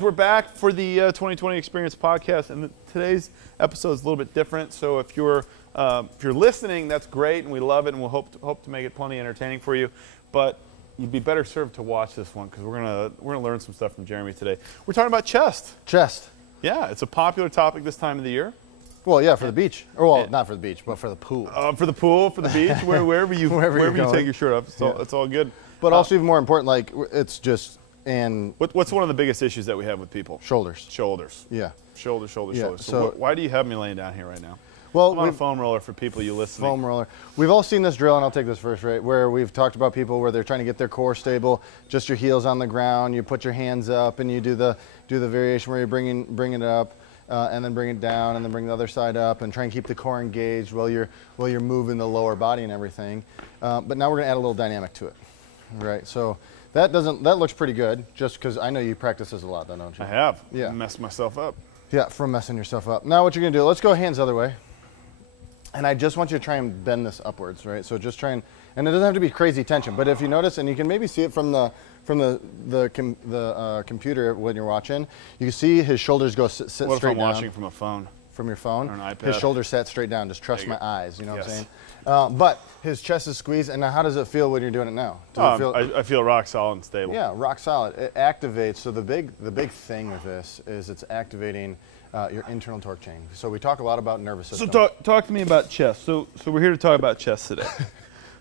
We're back for the 2020 Experience podcast, and today's episode is a little bit different. So if you're listening, that's great, and we love it, and we'll hope to make it plenty entertaining for you. But you'd be better served to watch this one because we're gonna learn some stuff from Jeremy today. We're talking about chest. Chest. Yeah, it's a popular topic this time of the year. Well, yeah, for the beach. Or, well, not for the beach, but for the pool. For the pool, for the beach, wherever you take your shirt off, it's all good. But also even more important, like it's just. And what's one of the biggest issues that we have with people? Shoulders. Shoulders. Yeah. Shoulders. Yeah. So why do you have me laying down here right now? Well, I'm on a foam roller for people you listening. Foam roller. We've all seen this drill, and I'll take this first, right? Where we've talked about people where they're trying to get their core stable, just your heels on the ground. You put your hands up, and you do the variation where you bring it up, and then bring it down, and then bring the other side up, and try and keep the core engaged while you're moving the lower body and everything. But now we're gonna add a little dynamic to it, right? So. That looks pretty good, just because I know you practice this a lot, though, don't you? I have. Yeah. Messed myself up. Yeah, from messing yourself up. Now what you're going to do, let's go hands the other way. And I just want you to try and bend this upwards, right? So just try and it doesn't have to be crazy tension, but if you notice, and you can maybe see it from the computer when you're watching, you can see his shoulders go sit straight down. What if I'm watching from a phone? From your phone? Or an iPad. His shoulders sat straight down. Just trust my eyes, you know yes. what I'm saying? But his chest is squeezed, and now how does it feel when you're doing it now? I feel rock solid and stable. Yeah, rock solid. It activates. So the big thing with this is it's activating your internal torque chain. So we talk a lot about nervous system. So talk to me about chest. So we're here to talk about chest today.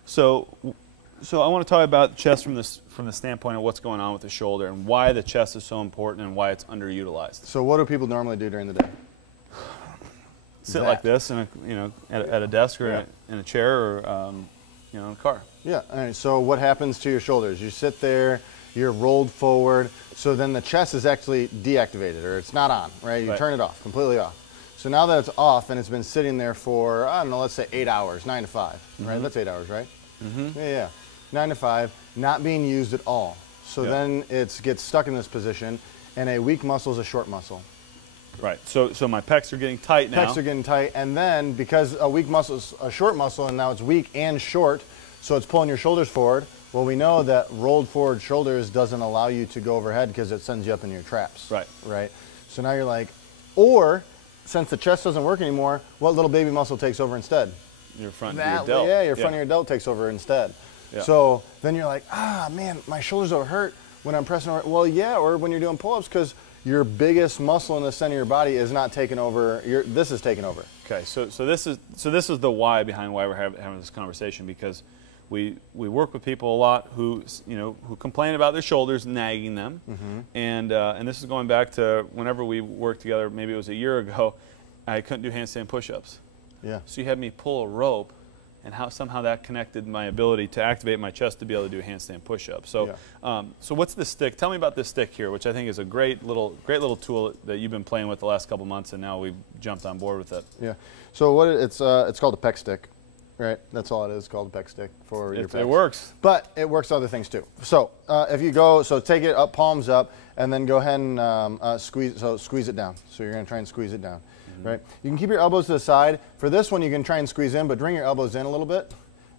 so I want to talk about chest from the standpoint of what's going on with the shoulder and why the chest is so important and why it's underutilized. So what do people normally do during the day? Sit like this, at a desk or in a chair or in a car. Yeah. All right. So what happens to your shoulders? You sit there, you're rolled forward. So then the chest is actually deactivated, or it's not on, right? You turn it off, completely off. So now that it's off and it's been sitting there for, I don't know, let's say 8 hours, 9 to 5, right? That's 8 hours, right? Mm-hmm. Yeah. 9 to 5, not being used at all. So then it gets stuck in this position, and a weak muscle is a short muscle. Right. So my pecs are getting tight now. Pecs are getting tight, and then because a weak muscle is a short muscle, and now it's weak and short, so it's pulling your shoulders forward. Well, we know that rolled forward shoulders doesn't allow you to go overhead because it sends you up in your traps. Right. Right. So now you're like, or since the chest doesn't work anymore, what little baby muscle takes over instead? Your front of your delt. Yeah, your front of your delt takes over instead. Yeah. So then you're like, man, my shoulders don't hurt when I'm pressing over. Well, yeah, or when you're doing pull-ups because your biggest muscle in the center of your body is not taking over. This is taking over. Okay, so this is the why behind why we're having this conversation, because we work with people a lot who complain about their shoulders nagging them, and this is going back to whenever we worked together. Maybe it was a year ago. I couldn't do handstand push-ups. Yeah. So you had me pull a rope, and somehow that connected my ability to activate my chest to be able to do a handstand push-up. So, so what's this stick? Tell me about this stick here, which I think is a great little tool that you've been playing with the last couple months, and now we've jumped on board with it. Yeah. So what it's called a peck stick, right? That's all it is. Called a peck stick for your pecs. It works, but it works other things too. So if you go, take it up, palms up, and then go ahead and squeeze. So squeeze it down. So you're going to try and squeeze it down. Right. You can keep your elbows to the side. For this one, you can try and squeeze in, but bring your elbows in a little bit,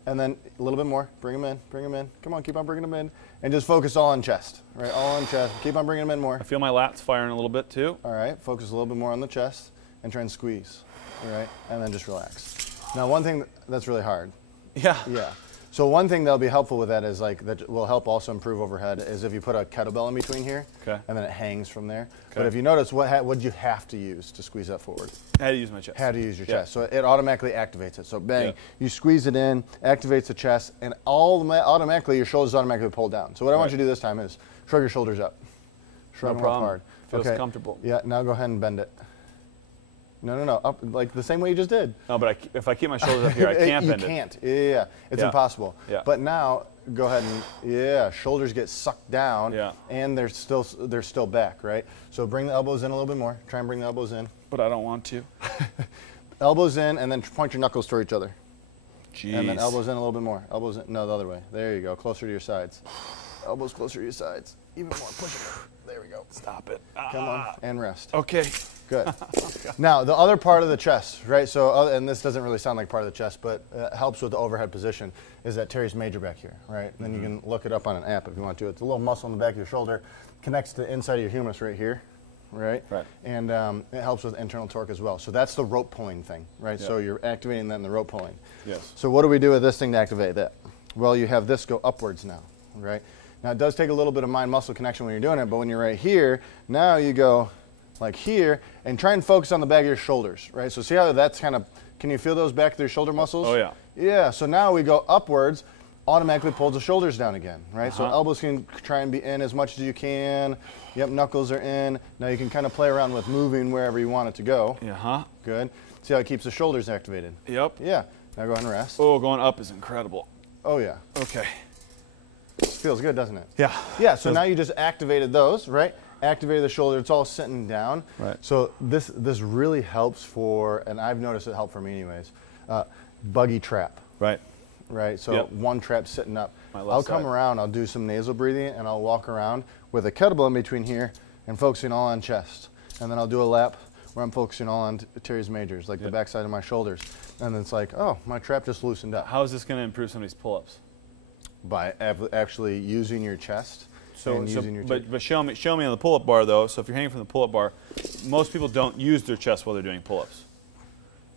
and then a little bit more. Bring them in. Bring them in. Come on, keep on bringing them in, and just focus all on chest. Right, all on chest. Keep on bringing them in more. I feel my lats firing a little bit too. All right. Focus a little bit more on the chest, and try and squeeze. All right, and then just relax. Now, one thing that's really hard. Yeah. Yeah. So one thing that'll be helpful with that is that will help also improve overhead is if you put a kettlebell in between here, and then it hangs from there. But if you notice, what did you have to use to squeeze that forward? I had to use my chest. Had to use your chest. So it automatically activates it. So bang, you squeeze it in, activates the chest, and automatically your shoulders automatically pull down. So what I want you to do this time is shrug your shoulders up. Shrug them up hard. Feels comfortable. Yeah. Now go ahead and bend it. No, up like the same way you just did. No, but if I keep my shoulders up here, I can't bend it. You can't. Yeah, it's impossible. Yeah. But now go ahead and shoulders get sucked down. Yeah. And they're still back, right? So bring the elbows in a little bit more. Try and bring the elbows in. But I don't want to. Elbows in, and then point your knuckles toward each other. Jeez. And then elbows in a little bit more. Elbows in. No, the other way. There you go. Closer to your sides. Elbows closer to your sides. Even more. Push it. There There we go. Stop it. Come on, and rest. Okay. Good. Now, the other part of the chest, right? So, and this doesn't really sound like part of the chest, but helps with the overhead position, is that teres major back here, right? And then you can look it up on an app if you want to. It's a little muscle in the back of your shoulder, connects to the inside of your humerus right here, right? Right. And it helps with internal torque as well. So that's the rope pulling thing, right? Yep. So you're activating that in the rope pulling. Yes. So what do we do with this thing to activate that? Well, you have this go upwards now, right? Now, it does take a little bit of mind-muscle connection when you're doing it, but when you're right here, now you go like here, and try and focus on the back of your shoulders, right? So see how that's kind of, can you feel those back of your shoulder muscles? Oh, yeah. Yeah, so now we go upwards, automatically pulls the shoulders down again, right? So elbows can try and be in as much as you can. Yep, knuckles are in. Now you can kind of play around with moving wherever you want it to go. Good. See how it keeps the shoulders activated? Yep. Yeah. Now go ahead and rest. Oh, going up is incredible. Oh, yeah. Okay. Feels good, doesn't it? Yeah. Yeah, so now you just activated those, right? Activated the shoulder, it's all sitting down. Right. So this really helps for, and I've noticed it helped for me anyways, buggy trap. Right. Right, so one trap sitting up. I'll come around, I'll do some nasal breathing, and I'll walk around with a kettlebell in between here and focusing all on chest. And then I'll do a lap where I'm focusing all on teres majors, like the back side of my shoulders. And then it's like, oh, my trap just loosened up. How is this going to improve somebody's pull-ups? By actually using your chest. But show me on the pull-up bar though. So if you're hanging from the pull-up bar, most people don't use their chest while they're doing pull-ups.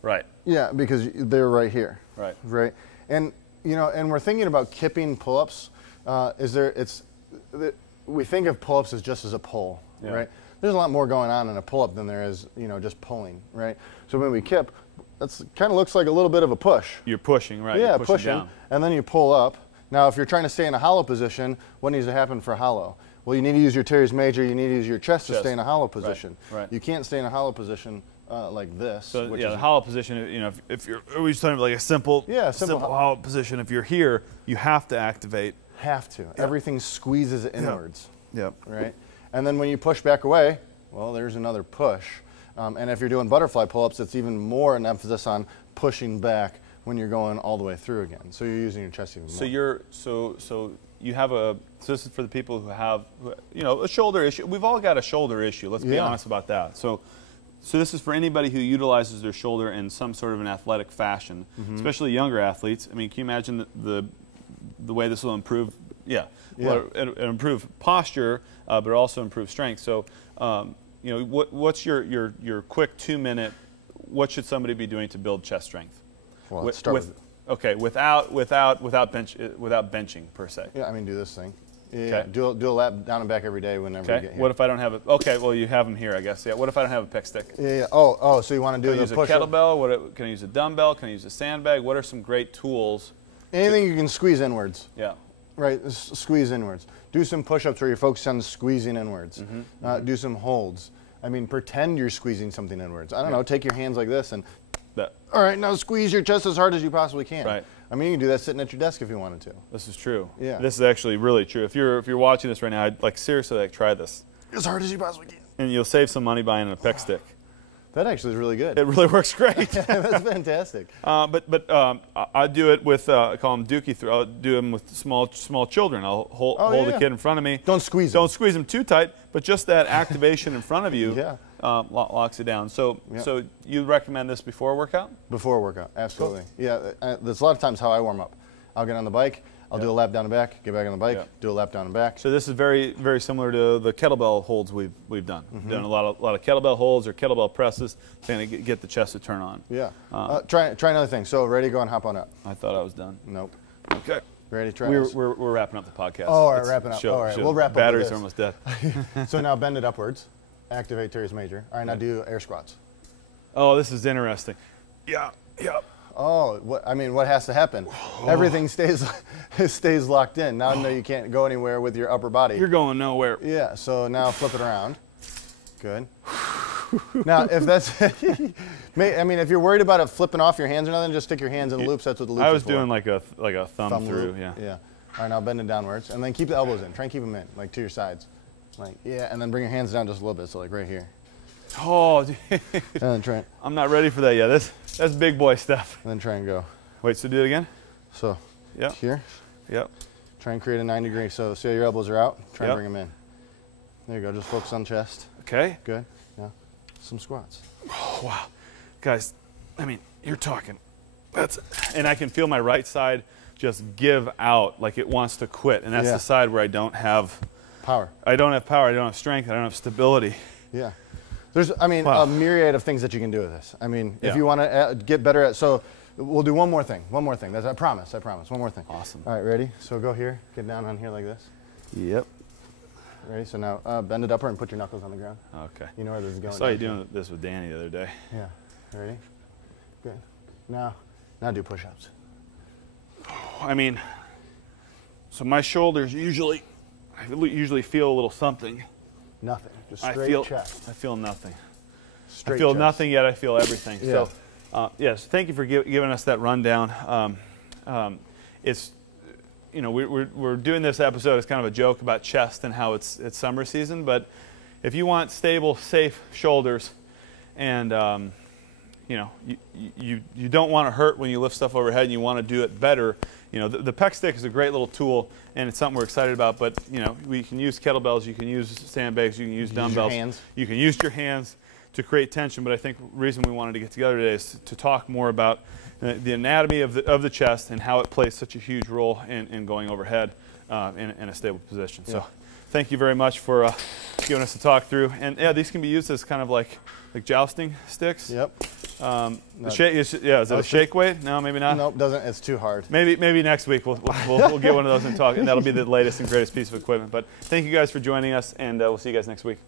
Right. Yeah, because they're right here. Right. Right. And you know, and we're thinking about kipping pull-ups. We think of pull-ups as just as a pull, right? There's a lot more going on in a pull-up than there is, you know, just pulling, right? So when we kip, that's kind of looks like a little bit of a push. You're pushing, right? Yeah, you're pushing down. And then you pull up. Now, if you're trying to stay in a hollow position, what needs to happen for hollow? Well, you need to use your teres major. You need to use your chest to stay in a hollow position. Right. You can't stay in a hollow position like this. So the hollow position, you know, if you're, are we just talking about like a simple hollow position? If you're here, you have to activate. Have to. Everything squeezes inwards. Yep. Right. And then when you push back away, well, there's another push. And if you're doing butterfly pull-ups, it's even more an emphasis on pushing back when you're going all the way through again. So you're using your chest even more. So you have so this is for the people who have, you know, a shoulder issue. We've all got a shoulder issue. Let's be honest about that. So this is for anybody who utilizes their shoulder in some sort of an athletic fashion, especially younger athletes. I mean, can you imagine the way this will improve? Yeah. Well, it'll improve posture, but also improve strength. So, you know, what's your quick 2-minute? What should somebody be doing to build chest strength? Well, let's start without benching per se. Yeah, I mean, do this thing. Yeah, okay. Do a lap down and back every day whenever you get here. What if I don't have it? Okay, well, you have them here, I guess. Yeah. What if I don't have a peck stick? Yeah. Oh, so you want to do the push-up? Can I use a kettlebell? Can I use a dumbbell? Can I use a sandbag? What are some great tools? Anything you can squeeze inwards. Yeah. Right, squeeze inwards. Do some push-ups where you're focused on squeezing inwards. Do some holds. I mean, pretend you're squeezing something inwards. I don't know, take your hands like this and, all right, now squeeze your chest as hard as you possibly can. Right. I mean, you can do that sitting at your desk if you wanted to. This is true. Yeah. This is actually really true. If you're watching this right now, I'd seriously try this. As hard as you possibly can. And you'll save some money buying a peck stick. That actually is really good. It really works great. That's fantastic. But I do it with I call them dookie throw. I'll do them with small children. I'll hold a kid in front of me. Don't squeeze them. Don't squeeze them too tight. But just that activation in front of you locks it down. So you recommend this before a workout? Before a workout, absolutely. Cool. Yeah, that's a lot of times how I warm up. I'll get on the bike. I'll do a lap down and back, get back on the bike, do a lap down and back. So this is very, very similar to the kettlebell holds we've done. We've done a lot of kettlebell holds or kettlebell presses to get the chest to turn on. Yeah. Try another thing. So ready to go and hop on up. I thought I was done. Nope. Okay. Ready to try We're wrapping up the podcast. Oh, all right, wrapping up. All right, we'll wrap up. Batteries are almost dead. So now bend it upwards. Activate teres major. All right, now do air squats. Oh, this is interesting. Yeah. Oh, what has to happen? Everything stays locked in. Now you can't go anywhere with your upper body. You're going nowhere. Yeah, so now flip it around. Good. Now, if that's, if you're worried about it flipping off your hands or nothing, just stick your hands in the loops. That's what the loops are for. I was doing like a thumb through, yeah. Yeah. All right, now bend it downwards, and then keep the elbows in. Try and keep them in, like to your sides. Like, and then bring your hands down just a little bit, so like right here. Oh, dude. And then try it. I'm not ready for that yet. That's big boy stuff. And then try and go. Wait, so do it again? So, here. Yep. Try and create a 90 degree. So see how your elbows are out? Try and bring them in. There you go. Just focus on chest. Okay. Good. Now, some squats. Oh, wow. Guys, I mean, you're talking. And I can feel my right side just give out like it wants to quit. And that's the side where I don't have power. I don't have power. I don't have strength. I don't have stability. Yeah. There's, I mean, a myriad of things that you can do with this. I mean, if you want to get better at, so we'll do one more thing. One more thing. That's, I promise. One more thing. Awesome. All right, ready? So go here. Get down on here like this. Yep. Ready? So now bend it upward and put your knuckles on the ground. Okay. You know where this is going. I saw you doing this with Danny the other day. Yeah. Ready? Good. Now do push-ups. I mean, so my shoulders usually feel a little something. Nothing. Just straight chest. I feel nothing. Straight I feel chest. nothing yet. I feel everything. Yeah. So, yes, thank you for giving us that rundown. It's, you know, we're doing this episode as kind of a joke about chest and how it's summer season. But if you want stable, safe shoulders, and you know, you don't want to hurt when you lift stuff overhead, and you want to do it better. You know, the pec stick is a great little tool, and it's something we're excited about. But you know, we can use kettlebells, you can use sandbags, you can use dumbbells, you can use your hands to create tension. But I think the reason we wanted to get together today is to talk more about the anatomy of the chest and how it plays such a huge role in going overhead in a stable position. So thank you very much for giving us a talk through. And yeah, these can be used as kind of like jousting sticks. Yep. Is it a shake weight? No, maybe not. Nope, doesn't. It's too hard. Maybe next week we'll get one of those and talk, and that'll be the latest and greatest piece of equipment. But thank you guys for joining us, and we'll see you guys next week.